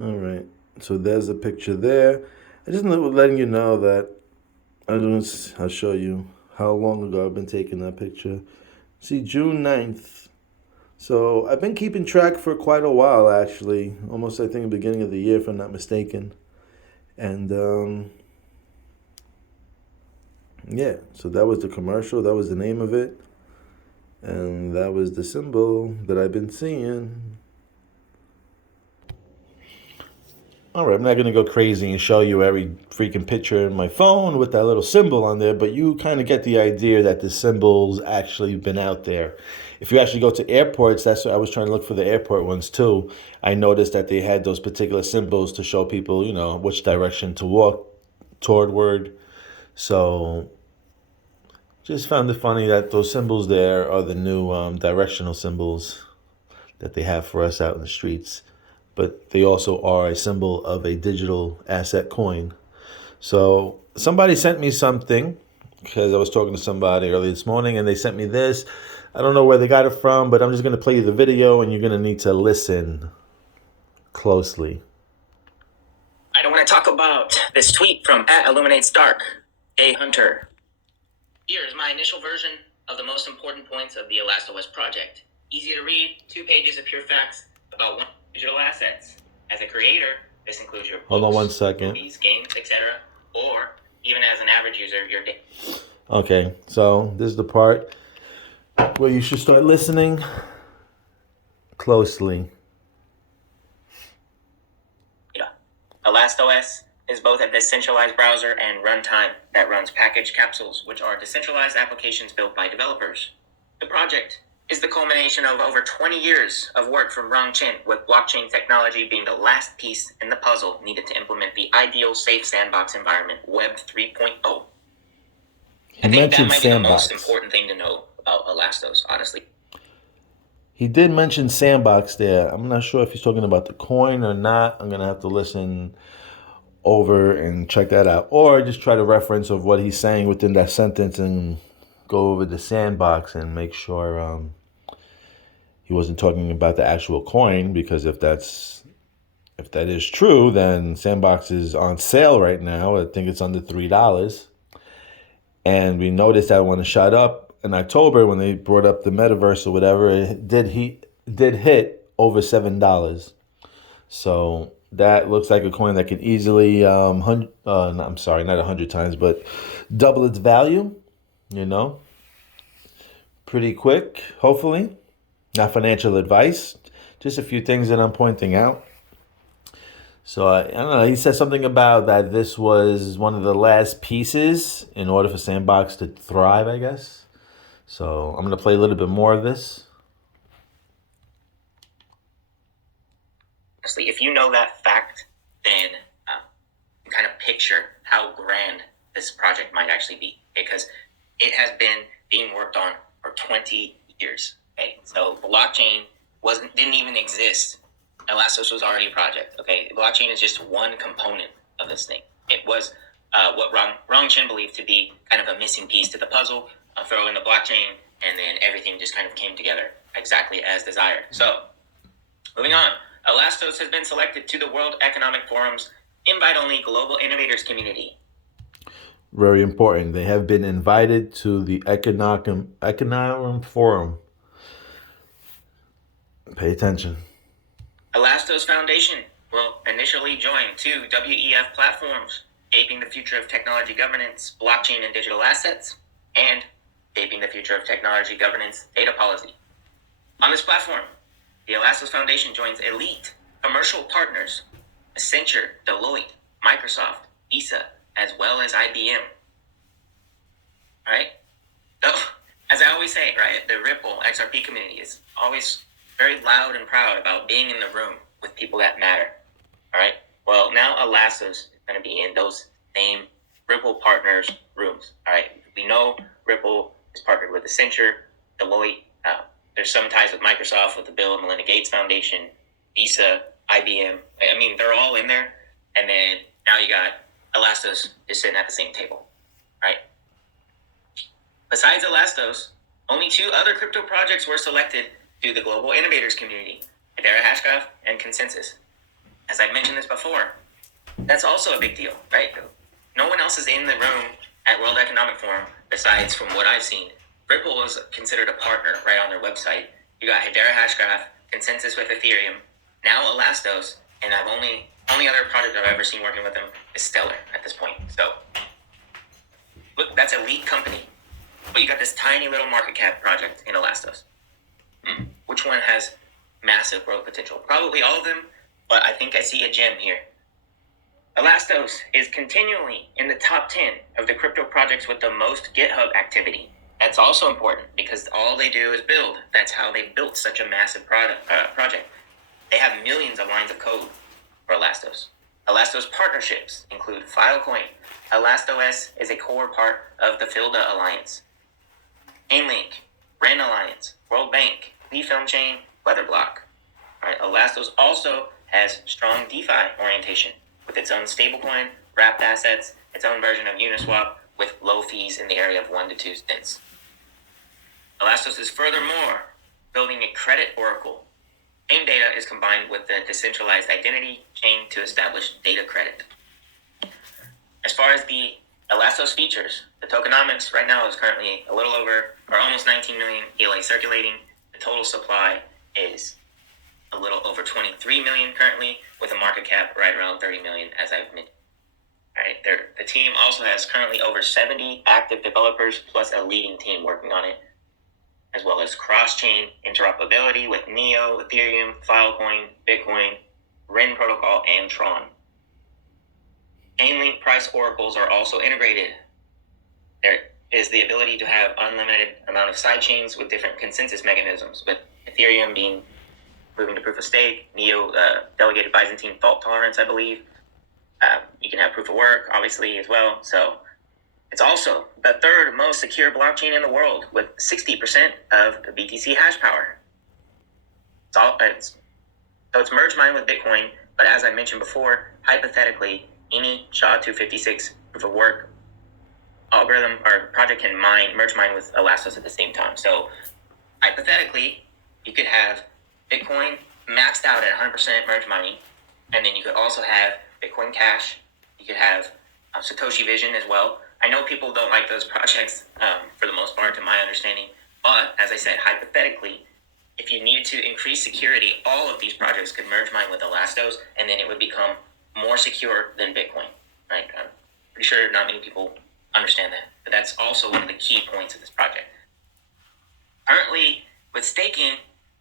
All right. So there's a picture there. I just letting you know that I'll show you how long ago I've been taking that picture. See, June 9th. So I've been keeping track for quite a while, actually. Almost, I think, the beginning of the year, if I'm not mistaken. And yeah, so that was the commercial. That was the name of it. And that was the symbol that I've been seeing. All right, I'm not going to go crazy and show you every freaking picture in my phone with that little symbol on there, but you kind of get the idea that the symbol's actually been out there. If you actually go to airports, that's what I was trying to look for, the airport ones too. I noticed that they had those particular symbols to show people, which direction to walk towardward. So just found it funny that those symbols there are the new directional symbols that they have for us out in the streets, but they also are a symbol of a digital asset coin. So somebody sent me something because I was talking to somebody early this morning and they sent me this. I don't know where they got it from, but I'm just going to play you the video and you're going to need to listen closely. I don't want to talk about this tweet from @IlluminateStark, a hunter. Here is my initial version of the most important points of the ElastoOS project. Easy to read, 2 pages of pure facts about one digital assets. As a creator, this includes your books, Hold on 1 second. movies, games, etc., or even as an average user, your day. Okay, so this is the part where you should start listening closely. ElastoOS is both a decentralized browser and runtime that runs package capsules, which are decentralized applications built by developers. The project is the culmination of over 20 years of work from Rong Chin, with blockchain technology being the last piece in the puzzle needed to implement the ideal safe sandbox environment, Web 3.0. I think that might be the most important thing to know about Elastos, honestly. He did mention sandbox there. I'm not sure if he's talking about the coin or not. I'm going to have to listen over and check that out. Or just try to reference of what he's saying within that sentence and go over the sandbox and make sure he wasn't talking about the actual coin, because if that is true, then Sandbox is on sale right now. I think it's under $3. And we noticed that when it shot up in October, when they brought up the metaverse or whatever, it did hit over $7. So that looks like a coin that can easily, I'm sorry, not 100 times, but double its value. Pretty quick, hopefully. Not financial advice, just a few things that I'm pointing out. So I don't know. He said something about that this was one of the last pieces in order for Sandbox to thrive, I guess. So I'm going to play a little bit more of this. Honestly, if you know that fact, then you kind of picture how grand this project might actually be, because it has been being worked on for 20 years. Okay, so blockchain didn't even exist. Elastos was already a project. Okay, blockchain is just one component of this thing. It was what Rong Chin believed to be kind of a missing piece to the puzzle. Throw in the blockchain, and then everything just kind of came together exactly as desired. So, moving on, Elastos has been selected to the World Economic Forum's invite-only Global Innovators Community. Very important. They have been invited to the Economic Forum. Pay attention. Elastos Foundation will initially join 2 WEF platforms, Shaping the Future of Technology Governance, Blockchain and Digital Assets, and Shaping the Future of Technology Governance, Data Policy. On this platform, the Elastos Foundation joins elite commercial partners, Accenture, Deloitte, Microsoft, Visa, as well as IBM. All right? So, as I always say, right, the Ripple XRP community is always very loud and proud about being in the room with people that matter. All right? Well, now Elastos is going to be in those same Ripple partners' rooms. All right? We know Ripple is partnered with Accenture, Deloitte. There's some ties with Microsoft with the Bill and Melinda Gates Foundation, Visa, IBM. I mean, they're all in there. And then now you got Elastos just sitting at the same table, right? Besides Elastos, only 2 other crypto projects were selected to the Global Innovators Community, Hedera Hashgraph and Consensus. as I've mentioned this before, that's also a big deal, right? No one else is in the room at World Economic Forum besides, from what I've seen, Ripple is considered a partner right on their website. You got Hedera Hashgraph, consensus with Ethereum, now Elastos, and I've only other project I've ever seen working with them is Stellar at this point. So look, that's a elite company, but you got this tiny little market cap project in Elastos. Which one has massive growth potential? Probably all of them, but I think I see a gem here. Elastos is continually in the top 10 of the crypto projects with the most GitHub activity. That's also important because all they do is build. That's how they built such a massive project. They have millions of lines of code for Elastos. Elastos partnerships include Filecoin. Elastos is a core part of the Filda Alliance. Chainlink, Ren Alliance, World Bank, Film Chain, Weatherblock. All right, Elastos also has strong DeFi orientation with its own stablecoin, wrapped assets, its own version of Uniswap with low fees in the area of 1 to 2 cents. Elastos is furthermore building a credit oracle. Chain data is combined with the decentralized identity chain to establish data credit. As far as the Elastos features, the tokenomics right now is currently a little over or almost 19 million ELA circulating. The total supply is a little over 23 million currently, with a market cap right around 30 million, as I've mentioned. All right, the team also has currently over 70 active developers plus a leading team working on it, as well as cross-chain interoperability with Neo, Ethereum, Filecoin, Bitcoin, Ren protocol, and Tron. Chainlink price oracles are also integrated. There is the ability to have unlimited amount of sidechains with different consensus mechanisms, with Ethereum being moving to proof of stake, Neo delegated Byzantine fault tolerance, I believe. You can have proof of work, obviously, as well. So it's also the third most secure blockchain in the world with 60% of the BTC hash power. So it's merge mined with Bitcoin, but as I mentioned before, hypothetically, any SHA-256 proof of work algorithm or project can merge mine with Elastos at the same time. So hypothetically, you could have Bitcoin maxed out at 100% merge mining, and then you could also have Bitcoin Cash. You could have Satoshi Vision as well. I know people don't like those projects for the most part, to my understanding. But as I said, hypothetically, if you needed to increase security, all of these projects could merge mine with Elastos, and then it would become more secure than Bitcoin. Right? I'm pretty sure not many people understand that, but that's also one of the key points of this project. Currently, with staking,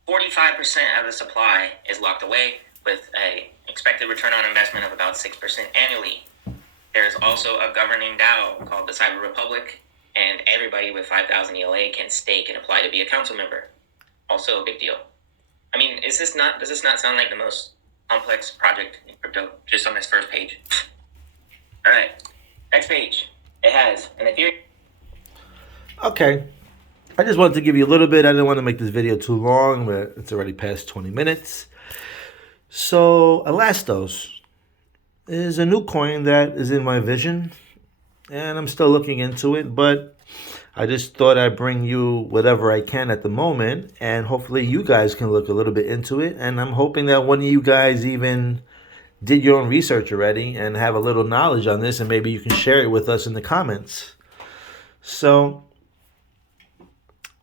45% of the supply is locked away with a expected return on investment of about 6% annually. There's also a governing DAO called the Cyber Republic, and everybody with 5,000 ELA can stake and apply to be a council member. Also a big deal. I mean, does this not sound like the most complex project in crypto just on this first page? All right, next page. It has an Ethereum. Okay. I just wanted to give you a little bit. I didn't want to make this video too long, but it's already past 20 minutes. So Elastos is a new coin that is in my vision, and I'm still looking into it, but I just thought I'd bring you whatever I can at the moment, and hopefully you guys can look a little bit into it, and I'm hoping that one of you guys even did your own research already and have a little knowledge on this, and maybe you can share it with us in the comments. So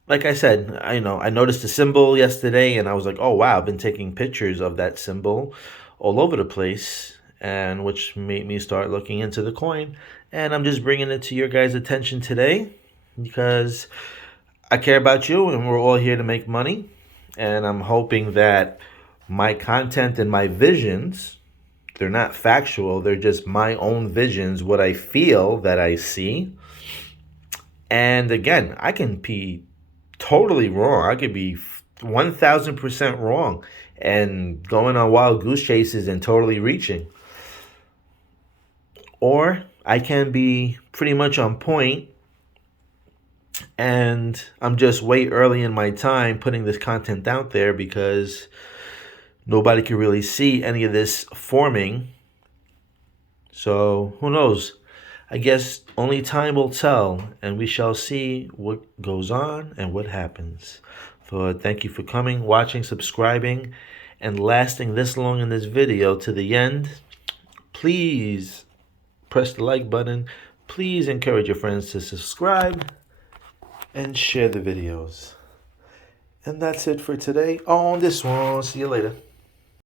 like I said, I noticed the symbol yesterday, and I was like, oh wow, I've been taking pictures of that symbol all over the place, and which made me start looking into the coin. And I'm just bringing it to your guys' attention today because I care about you, and we're all here to make money. And I'm hoping that my content and my visions, they're not factual, they're just my own visions, what I feel that I see. And again, I can be totally wrong. I could be 1,000% wrong and going on wild goose chases and totally reaching. Or I can be pretty much on point and I'm just way early in my time putting this content out there because nobody can really see any of this forming. So who knows? I guess only time will tell, and we shall see what goes on and what happens. So thank you for coming, watching, subscribing, and lasting this long in this video to the end, please press the like button. Please encourage your friends to subscribe and share the videos. And that's it for today on this one. See you later.